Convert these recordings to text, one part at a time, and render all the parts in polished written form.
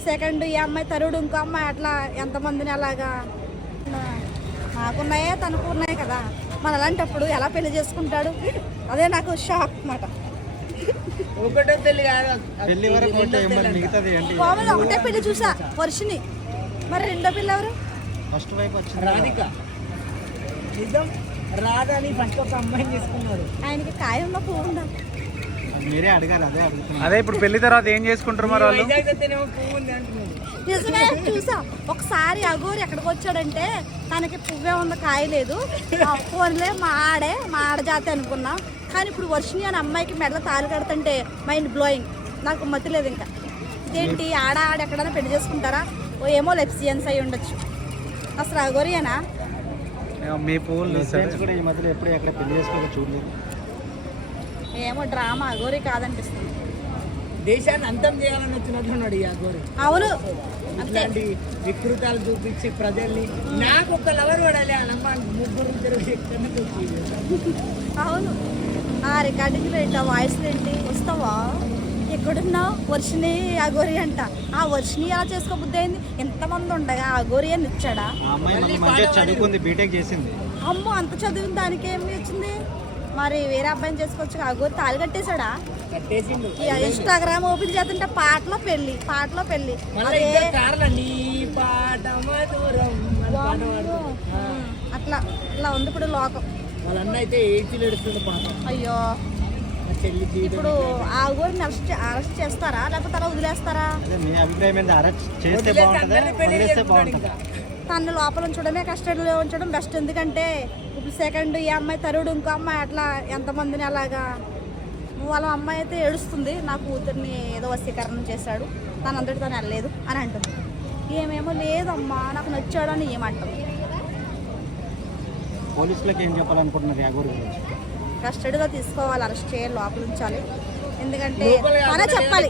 ఇప్పుడు సెకండ్ ఈ అమ్మాయి తరుడు ఇంకో అమ్మాయి అట్లా ఎంతమందిని అలాగా నాకున్నాయే తనకు ఉన్నాయి కదా, మన అలాంటప్పుడు ఎలా పెళ్లి చేసుకుంటాడు? అదే నాకు షాక్ అన్నమాట. ఒకటో పెళ్లి కాదు, మామూలుగా ఒకటే పెళ్లి చూసా వర్షిని, మరి రెండో పెళ్లి ఎవరు? ఫస్ట్ వైపు వచ్చింది రాధిక. నిజం రాదని ఫస్ట్ ఒక అమ్మాయిని చేసుకున్నారు. ఆయనకి కాయ ఉన్న పువ్వు ఉందా? మీరే అడగాలి, అదే అడుగుతున్నా. అదే ఇప్పుడు పెళ్లి తర్వాత ఏం చేసుకుంటారు మరి వాళ్ళు? పువ్వు ఉంది అంటున్నారు. నిజమే చూసా. ఒకసారి అగోరి ఎక్కడికి వచ్చాడంటే తనకి పువ్వే ఉంది, కాయ లేదు. ఫోన్లే మా ఆడ జాతి అనుకున్నా. కానీ ఇప్పుడు వర్షిని అని అమ్మాయికి మెడలో తాళి కడుతుంటే మైండ్ బ్లోయింగ్. నాకు మతి లేదు ఇంకా. ఇదేంటి ఆడ ఎక్కడైనా పెళ్లి చేసుకుంటారా? ఓ ఏమో లెప్సియన్స్ అయి ఉండొచ్చు. అసలు అగోరియేనా? మీ పువ్వులు కూడా ఈ మధ్యలో ఎప్పుడు ఎక్కడ పెళ్లి చేసుకోవాలి చూడలేదు. ఏమో డ్రామా, అగోరి కాదనిపిస్తుంది. దేశాన్ని అంతం చేయాలని వచ్చినట్లున్నాడు ఈ అగోరి. అవును, ఇట్లాంటి వికృతాలు చూపించి ప్రజల్ని నాకు ఒక లవర్ పడాలి అనమ్మ ముగ్గురు అవును. ఆ రికార్డింగ్లు ఏంటి, ఆ వాయిస్లు ఏంటి? వస్తావా? ఎక్కడున్నావు? వర్షిని అగోరి అంట. ఆ వర్షిని ఎలా చేసుకోబుద్ధి అయింది? ఎంతమంది ఉండగా అగోరి అని ఇచ్చాడా? చదువుకుంది, బీటెక్ చేసింది. అమ్మో, అంత చదివిన దానికి ఏమి వచ్చింది? మరి వేరే అబ్బాయిని చేసుకోవచ్చు. అగోరి తాళి కట్టేశాడా? ఇన్స్టాగ్రామ్ ఓపెన్ చేస్తుంటే పాటలో పెళ్లి. అట్లా ఉంది ఇప్పుడు లోకం. వాళ్ళన్న అయితే ఏడ్చి ఏడుస్తుంది పాట. అయ్యో, ఇప్పుడు ఆ ఊరిని అరెస్ట్ చేస్తారా లేకపోతే అలా వదిలేస్తారా? మీ అభిప్రాయం ఏంటి? అరెస్ట్ చేస్తే బాగుంటుందా? తను లోపల ఉంచడమే, కస్టడీలో ఉంచడం బెస్ట్. ఎందుకంటే ఇప్పుడు సెకండ్ ఈ అమ్మాయి తరుడు ఇంకో అమ్మాయి అట్లా ఎంతమందిని అలాగా. వాళ్ళ అమ్మాయి అయితే ఏడుస్తుంది, నా కూతుర్ని ఏదో వశీకరణం చేశాడు, తనంతటి తను వెళ్ళలేదు అని అంటుంది. ఏమేమో లేదమ్మా నాకు నచ్చాడు అని ఏమంటుంది. పోలీసులకు ఏం చెప్పాలనుకుంటున్నారు యాగూరి గురించి? కస్టడీలో తీసుకోవాలి, అరెస్ట్ చేయాలి, లోపల ఉంచాలి. ఎందుకంటే తనే చెప్పాలి,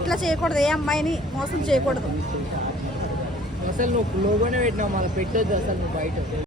ఇట్లా చేయకూడదు, ఏ అమ్మాయిని మోసం చేయకూడదు. అసలు నువ్వు లోగోనే పెట్టినావు, మళ్ళీ పెట్టొద్దు అసలు నువ్వు బయట.